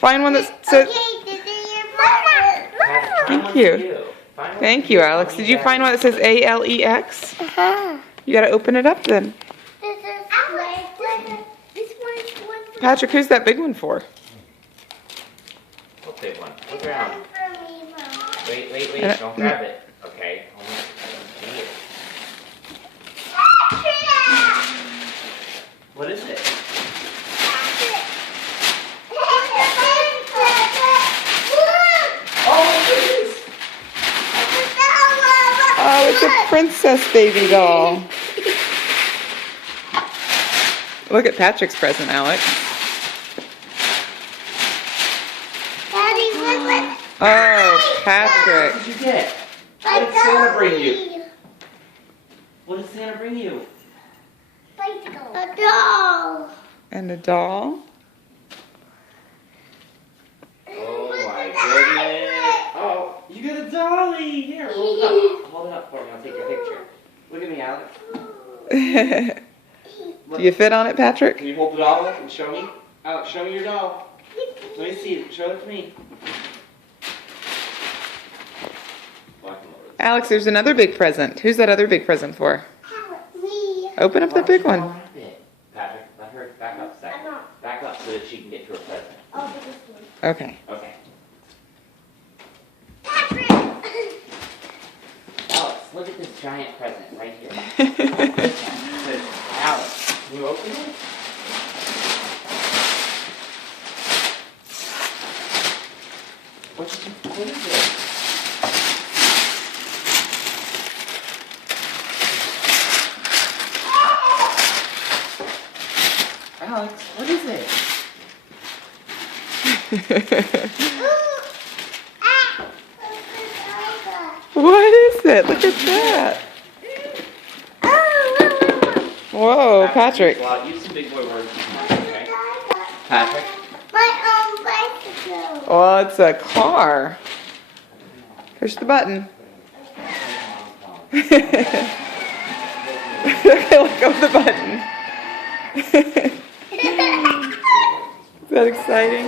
Find one that says. Okay, this is your mother. Thank you. Thank you, Alex. Did you find one that says ALEX? You gotta open it up then. This is this one for Patrick, who's that big one for? What big one? Look around. for me, Mom. Wait. Don't grab it. Okay. Here. What is it? Oh, it's a princess baby doll. Look at Patrick's present, Alex. Daddy, look. Oh, Patrick. What did you get? What did Santa bring you? What did Santa bring you? Bicycle. A doll. And a doll. Oh my goodness. Oh, you got a dolly. Here, hold it up. Hold it up for me. I'll take your picture. Look at me, Alex. Do you fit on it, Patrick? Can you hold the doll up and show me? Alex, show me your doll. Let me see it. Show it to me. Alex, there's another big present. Who's that other big present for? Me. Open up the big one. Patrick, let her back up a second. Back up so that she can get to her present. Oh, this one. Okay. Okay. Patrick. Alex, look at this giant present right here. It says, Alex, can you open it? What is it? Alex, what is it? What is it? Look at that. Whoa, Patrick. Well, use some big boy words this morning, okay? Patrick? My own bicycle. Oh, it's a car. Push the button. Okay, let go of the button. Is that exciting?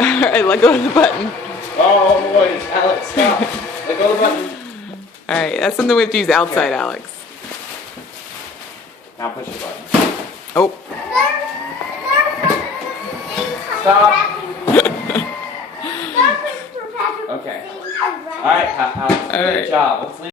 Alright, let go of the button. Oh boy, Alex, stop. Let go of the button. Alright, that's something we have to use outside, Okay. Alex. Now push the button. Oh. Stop. Okay. Alright, Alex, All right. good job. Let's leave.